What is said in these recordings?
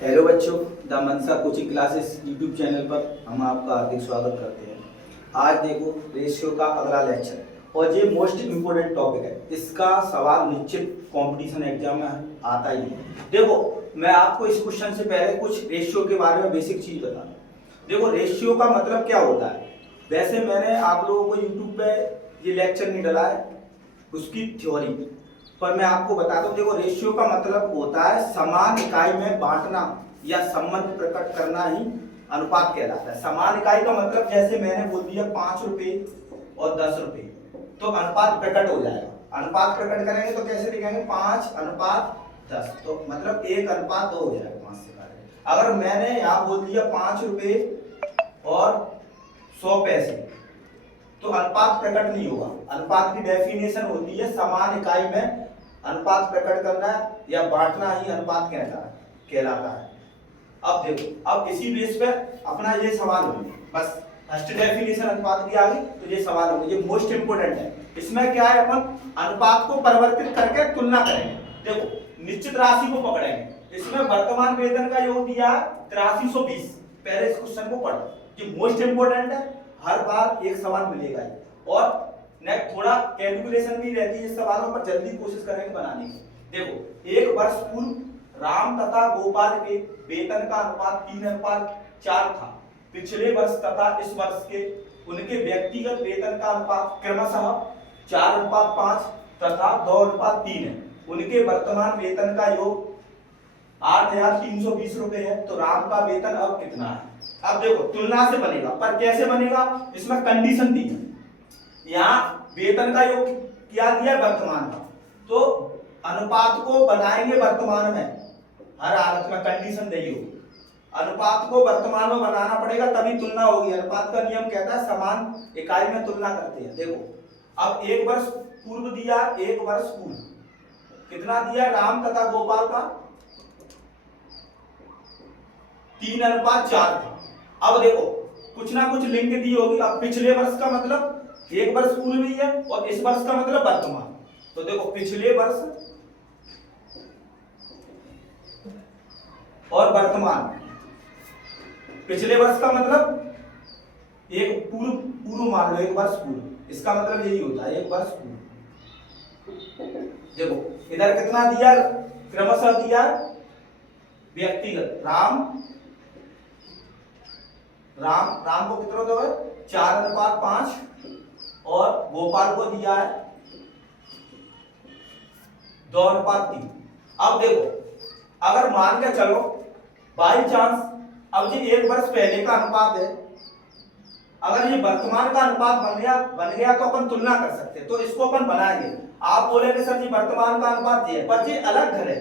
Hello बच्चों, the Mansa coaching classes YouTube channel पर हम आपका हार्दिक स्वागत करते हैं। आज देखो रेशियो का अगला लेक्चर और ये मोस्ट इम्पोर्टेंट टॉपिक है। इसका सवाल निश्चित कंपटीशन एग्जाम में आता ही है। देखो मैं आपको इस क्वेश्चन से पहले कुछ रेशियो के बारे में बेसिक चीज बता दूं। देखो रेशियो का मतलब क्या होता है। वैसे मैंने आप लोगों को यूट्यूब पे ये लेक्चर नहीं डाला है उसकी थ्योरी, पर मैं आपको बता दूं। देखो रेशियो का मतलब होता है समान इकाई में बांटना या संबंध प्रकट करना ही अनुपात कहलाता है। समान इकाई का मतलब जैसे मैंने बोल दिया 5 रुपए और 10 रुपए, तो अनुपात प्रकट हो जाएगा। अनुपात प्रकट करेंगे तो कैसे लिखेंगे 5:10, तो मतलब 1:2 हो जाएगा 5 से काटे। अगर मैंने यहाँ बोल दिया 5 रुपए और 100 पैसे, तो अनुपात प्रकट नहीं होगा। अनुपात की डेफिनेशन होती है समान इकाई में अनुपात प्रकट करना या बांटना ही अनुपात कहलाता है। अब देखो, अब इसी बेस पे अपना ये सवाल होंगे। बस फर्स्ट डेफिनेशन अनुपात की आ गई तो ये सवाल होंगे, ये मोस्ट इंपोर्टेंट है। इसमें क्या है, अपन अनुपात को परिवर्तित करके तुलना करेंगे। देखो निश्चित राशि को पकड़ेंगे। इसमें वर्तमान वेतन का योग दिया 8320। पहले इस क्वेश्चन को पढ़ो, ये मोस्ट इंपोर्टेंट है। हर बार एक सवाल मिलेगा ही। और नेक्स्ट थोड़ा कैलकुलेशन भी रहती है इस सवालों पर, जल्दी कोशिश करेंगे बनाने की। देखो एक वर्ष पूर्व राम तथा गोपाल के वेतन का अनुपात 3:4 था। पिछले वर्ष तथा इस वर्ष के उनके व्यक्तिगत वेतन का अनुपात क्रमशः 4:5 तथा 2:3 है। उनके वर्तमान वेतन का योग 8,320 रुपए है। तो राम का वेतन अब कितना है। अब देखो तुलना से बनेगा, पर कैसे बनेगा, इसमें कंडीशन दी है। यहाँ वेतन का योग क्या दिया, वर्तमान का, तो अनुपात को बनाएंगे वर्तमान में। हर हालत में कंडीशन दी होगी, अनुपात को वर्तमान में बनाना पड़ेगा तभी तुलना होगी। अनुपात का नियम कहता है समान इकाई में तुलना करते हैं। देखो अब एक वर्ष पूर्व दिया, एक वर्ष पूर्व कितना दिया, राम तथा गोपाल का 3:4 था। अब देखो कुछ ना कुछ लिंक दी होगी। अब पिछले वर्ष का मतलब एक वर्ष पूर्व ही है और इस वर्ष का मतलब वर्तमान। तो देखो पिछले वर्ष और वर्तमान, पिछले वर्ष का मतलब एक पूर्व मान लो, एक वर्ष पूर्व, इसका मतलब यही होता है एक वर्ष पूर्व। देखो इधर कितना दिया, क्रमशः दिया व्यक्तिगत राम को कितना दो है 4:5 और गोपाल को दिया है 2:3। अब देखो अगर मान के चलो बाई चांस, अब ये एक वर्ष पहले का अनुपात है, अगर ये वर्तमान का अनुपात बन गया तो अपन तुलना कर सकते हैं। तो इसको अपन बनाएंगे। आप बोलेंगे सर जी वर्तमान का अनुपात ये है, पर ये अलग घर है,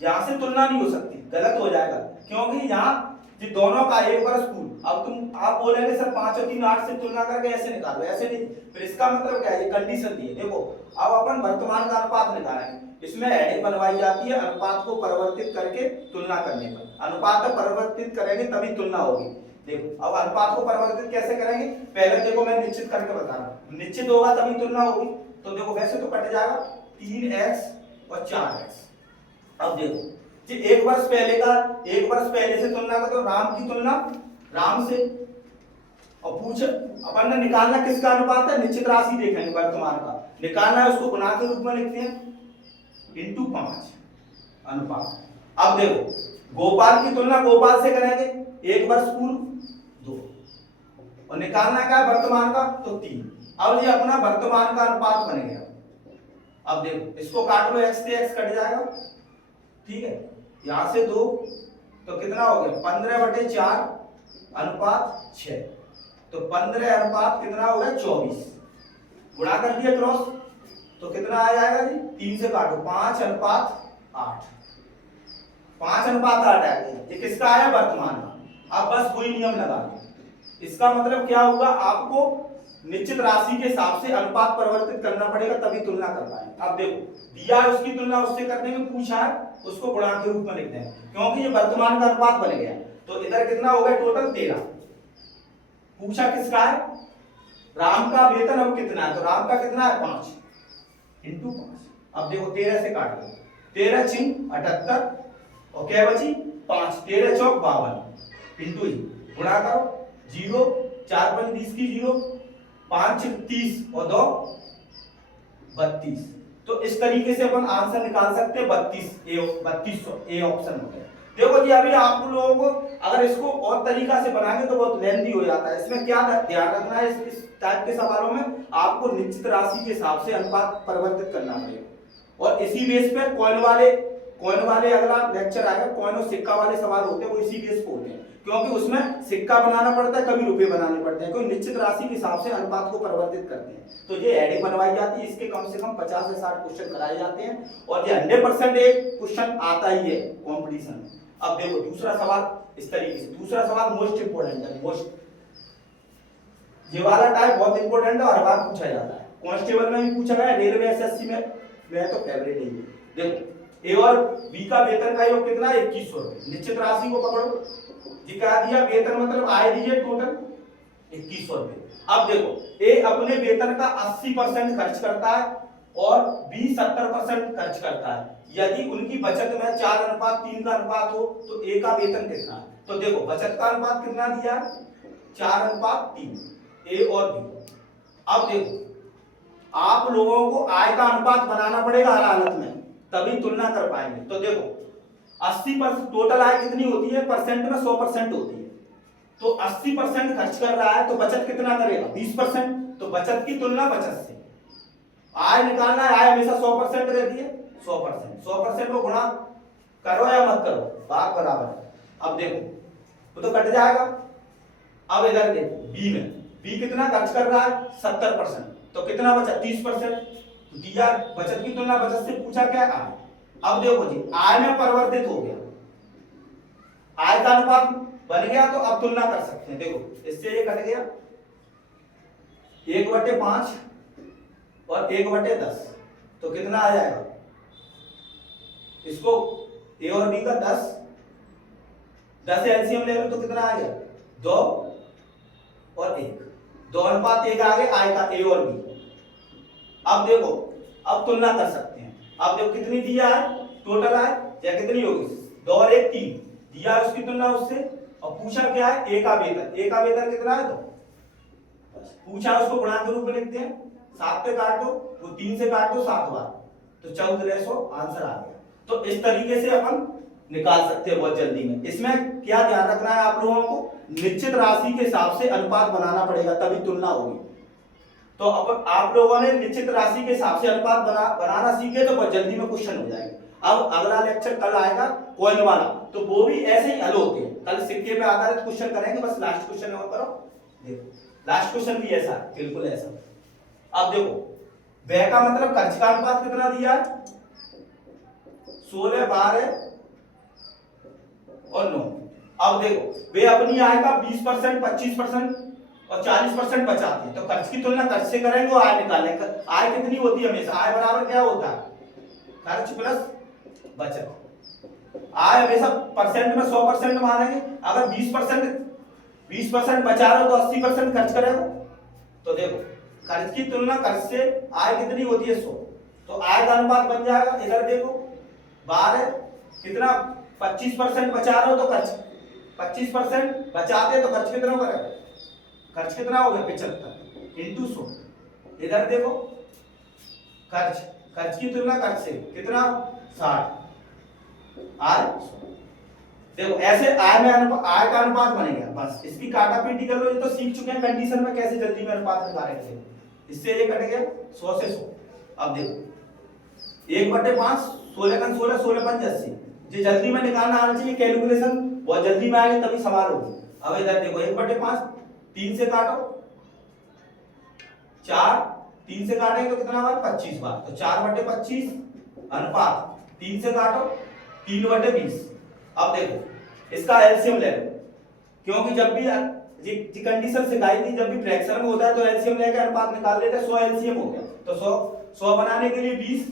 यहां से तुलना नहीं हो सकती, गलत हो जाएगा। क्योंकि यहाँ ये दोनों का एक वर्ष पूर्व। अब आप बोलेंगे सर 5 और 3 8 से तुलना करके ऐसे निकालो, ऐसे नहीं। फिर इसका मतलब क्या है, ये कंडीशन दी है। देखो अब अपन वर्तमान का अनुपात निकालेंगे। इसमें हेडिंग बनवाई जाती है अनुपात को परिवर्तित करके तुलना करने पर। अनुपात को परिवर्तित करेंगे तभी तुलना होगी। देखो अब अनुपात को परिवर्तित कैसे करेंगे, पहले देखो मैं निश्चित करके बता रहा हूँ। निश्चित होगा तभी तुलना होगी। तो देखो वैसे तो कट जाएगा 3x और 4x। अब देखो जी एक वर्ष पहले का, एक वर्ष पहले से तुलना करते हो, राम की तुलना राम से, और पूछ अपन ने निकालना किसका अनुपात है, निश्चित राशि देखेंगे वर्तमान का निकालना है, उसको गुणा के रूप में लिखते हैं इंटू 5 अनुपात। अब देखो गोपाल की तुलना गोपाल से करेंगे, एक वर्ष पूर्व 2 और निकालना क्या है वर्तमान का, तो 3। अब ये अपना वर्तमान का अनुपात बन गया। अब देखो इसको काट लो, x से x कट जाएगा, ठीक है, यहां से 2 तो कितना हो गया 15/4 अनुपात 6। तो 15 अनुपात कितना हो गया 24, गुणा कर दिया क्रॉस तो कितना आ जाएगा जी, 3 से काटो 5:8, 5:8 आ गया। ये किसका आया, वर्तमान का। अब बस वही नियम लगा दो। इसका मतलब क्या हुआ, आपको निश्चित राशि के हिसाब से अनुपात परिवर्तित करना पड़ेगा तभी तुलना कर पाएंगे। अब देखो दिया है उसकी तुलना उससे करने में, पूछा है उसको गुणा के रूप में लिखते हैं क्योंकि ये वर्तमान का अनुपात बन गया। तो इधर कितना हो गया टोटल 13। पूछा किसका है, राम का वेतन अब कितना है, तो राम का कितना है 5 × 5। अब देखो 13 से काट दो, 13 × 78 और क्या बची 5, 13 चौक 52 इंटू गुणा करो 0, 4 5 20 की 0, 5 30 और 2 32। तो इस तरीके से अपन आंसर निकाल सकते हैं 3200 ए ऑप्शन हो गया। देखो जी अभी आप लोगों को अगर इसको और तरीका से बनाएंगे तो बहुत लेंथी हो जाता है। इसमें क्या ध्यान रखना है, इस टाइप के सवालों में आपको निश्चित राशि के हिसाब से अनुपात परिवर्तित करना पड़ेगा। और इसी बेस पे कॉइन वाले अगला लेक्चर आएगा, कॉइन और सिक्का वाले सवाल होते हैं वो इसी बेस पे होते हैं, क्योंकि उसमें सिक्का बनाना पड़ता है, कभी रुपए बनाने पड़ते हैं, क्योंकि निश्चित राशि के हिसाब से अनुपात को परिवर्तित करते हैं। तो ये हेडिंग बनवाई जाती है, इसके कम से कम 50 से 60 क्वेश्चन कराए जाते हैं और ये 100% एक क्वेश्चन आता ही है कंपटीशन में। अब देखो दूसरा सवाल इस तरीके से, दूसरा सवाल मोस्ट इंपोर्टेंट है, मोस्ट ये वाला टाइप बहुत इंपोर्टेंट है और हर बार पूछा जाता है, कांस्टेबल में भी पूछा गया, रेलवे एसएससी में तो फेवरेट है। देखो ए और बी का वेतन का योग कितना है 2100 रुपए। निश्चित राशि को पकड़ो, जी क्या दिया वेतन मतलब आय दीजिए टोटल 2100 रुपए। अब देखो ए अपने वेतन का 80% खर्च करता है और बी 70% खर्च करता है। यदि उनकी बचत में 4:3 का अनुपात हो तो ए का वेतन कितना है? तो देखो बचत का अनुपात कितना दिया 4:3 ए और बी। अब देखो आप लोगों को आय का अनुपात बनाना पड़ेगा हर हालत में, तभी तुलना कर पाएंगे। तो देखो 80% टोटल आय कितनी होती है परसेंट में 100% होती है, तो 80% खर्च कर रहा है तो बचत कितना करेगा 20%। तो बचत की तुलना बचत से, आय निकालना है, आय हमेशा 100% रहती है 100% को गुणा करो या मत करो बात बराबर है। अब देखो वो तो कट जाएगा। अब इधर देखो बी में बी कितना खर्च कर रहा है 70%, तो कितना बचा 30%। तो दिया बचत की तुलना बचत से पूछा क्या आय। अब देखो जी आय में परिवर्तित हो गया, आय का अनुपात बन गया, तो अब तुलना कर सकते हैं। देखो इससे ये कट गया 1/5 और 1/10, तो कितना आ जाएगा इसको ए और बी का 10 एलसीएम ले लो तो कितना आ गया 2 और 1, 2:1 आ गए आय का ए और बी। अब देखो अब तुलना कर सकते हैं। अब देखो कितनी दिया है टोटल आय या कितनी होगी 2 और 1 3 दिया है, उसकी तुलना उससे। और पूछा क्या है ए का वेतन कितना है, तो पूछा उसको गुणांक रूप में लिखते हैं, 7 पे काट दो, वो 3 से काट दो 7 बार, तो 1400 आंसर आ गया। तो इस तरीके से अपन निकाल सकते हैं बहुत जल्दी में। इसमें क्या ध्यान रखना है आप लोगों को, निश्चित राशि के हिसाब से अनुपात बनाना पड़ेगा तभी तुलना होगी। तो अब आप लोगों ने निश्चित राशि के हिसाब से अनुपात बनाना सीखे तो बहुत जल्दी में क्वेश्चन हो जाएंगे। अब अगला लेक्चर कल आएगा कॉइन वाला, तो वो भी ऐसे ही हल होते हैं, कल सिक्के पे आधारित क्वेश्चन करेंगे। बस लास्ट क्वेश्चन और करो, देखो लास्ट क्वेश्चन भी ऐसा बिल्कुल ऐसा। अब देखो व्यय का मतलब खर्च का अनुपात कितना दिया है 16 12 और 9। अब देखो वे अपनी आय का 20% 25% और 40% बचाते हैं, तो खर्च की तुलना खर्च से करेंगे और आय निकालेंगे। आय कितनी होती है हमेशा, आय बराबर क्या होता है खर्च प्लस बचत। आय हमेशा परसेंट में 100% मानेंगे, अगर 20% बचा रहे हो तो 80% खर्च करेगा। तो देखो खर्च की तुलना खर्च से आय कितनी होती है 100, तो आय का अनुपात बन जाएगा। इधर देखो 12 कितना 25% बचा रहे हो तो खर्च 25% बचाते तो खर्च कितना होगा, खर्च कितना हो गया 75 इंटू 100। इधर देखो खर्च की तुलना खर्च से कितना 60 आय 100। देखो ऐसे आय का अनुपात बनेगा। बस इसकी काटा पीटी कर लो, ये तो सीख चुके हैं कंडीशन में कैसे जल्दी में अनुपात निकालेंगे। इससे ये कट गया 100 से 100। अब देखो 1/5 16 16 16 5 80, ये जल्दी में निकालना आना चाहिए, कैलकुलेशन बहुत जल्दी में आएगी तभी सवाल होगी। अब इधर देखो 1/5 3 से काटो 4 3 से काटेंगे तो कितना बार 25 बार, तो 4/25 अनुपात 3 से काटो 3/20। अब देखो इसका एलसीएम ले लो, क्योंकि जब भी जी कंडीशन सिखाई थी जब भी फ्रैक्शन में होता है तो एलसीएम लेकर अनुपात निकाल लेते हैं। 100 एलसीएम हो गया, तो 100 बनाने के लिए 20,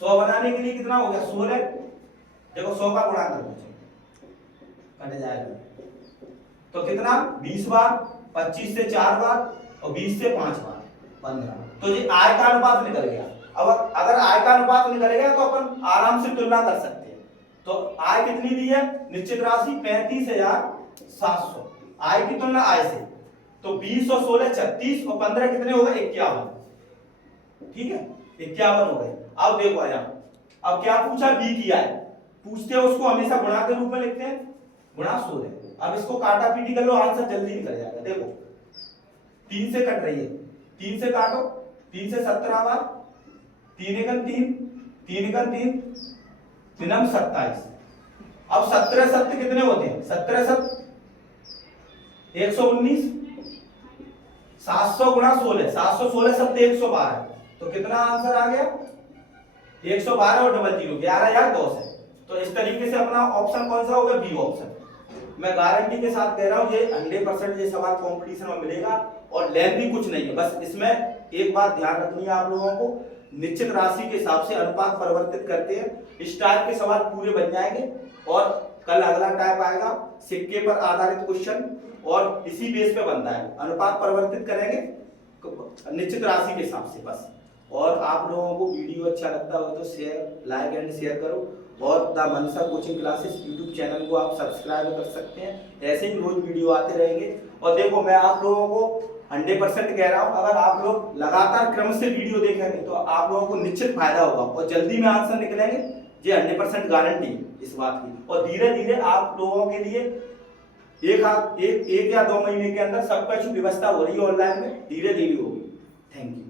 100 बनाने के लिए कितना हो गया 16। देखो 100 का गुणा कर दो कट जाएगा, तो कितना 20 बार, 25 से 4 बार और 20 से 5 बार 15। तो ये आय का अनुपात निकल गया। अब अगर आय का अनुपात निकल गया तो अपन आराम से तुलना कर सकते हैं। तो आय कितनी दी है? निश्चित राशि 35,700। आय की तुलना आय से, तो 20 और 16 36 और 15 कितने हो गए? 51। ठीक है, 51 हो गए। अब देखो आया, अब क्या पूछा? बी की आय पूछते हैं, उसको हमेशा गुणा के रूप में लिखते हैं, गुणा 16। अब इसको काटा पीटी कर लो, आंसर जल्दी निकल जाएगा। देखो 3 से कट रही है, 3 से काटो, 3 से 17 बार, 3 एकम 3, 3 एकम 3, 3 27। अब 17 सत्य कितने होते हैं? 17 सत्य 119, 700 गुणा 16, 716 सत्य 112, तो कितना आंसर आ गया? 112 और डबल जीरो 11,010 है। तो इस तरीके से अपना ऑप्शन कौन सा होगा? B option. मैं गारंटी के साथ कह रहा हूं, ये 100% ये सवाल कंपटीशन में मिलेगा और लेंथी कुछ नहीं है। बस इसमें एक बात ध्यान रखनी है आप लोगों को, निश्चित राशि के हिसाब से अनुपात परिवर्तित करते हैं। इस टाइप के सवाल पूरे बन जाएंगे और कल अगला टाइप आएगा सिक्के पर आधारित क्वेश्चन और इसी बेस पे बनता है, अनुपात परिवर्तित करेंगे निश्चित राशि के हिसाब से बस। और आप लोगों को वीडियो अच्छा लगता हो तो शेयर, लाइक एंड शेयर करो और the Mansa coaching classes YouTube channel को आप सब्सक्राइब कर सकते हैं। ऐसे ही रोज वीडियो आते रहेंगे। और देखो मैं आप लोगों को 100% कह रहा हूं, अगर आप लोग लगातार क्रम से वीडियो देखेंगे तो आप लोगों को निश्चित फायदा होगा और जल्दी में आंसर निकलेंगे, ये 100% गारंटी इस बात की। और धीरे धीरे आप लोगों के लिए एक या 2 महीने के अंदर सब कुछ व्यवस्था हो रही है ऑनलाइन में, धीरे धीरे होगी। Thank you.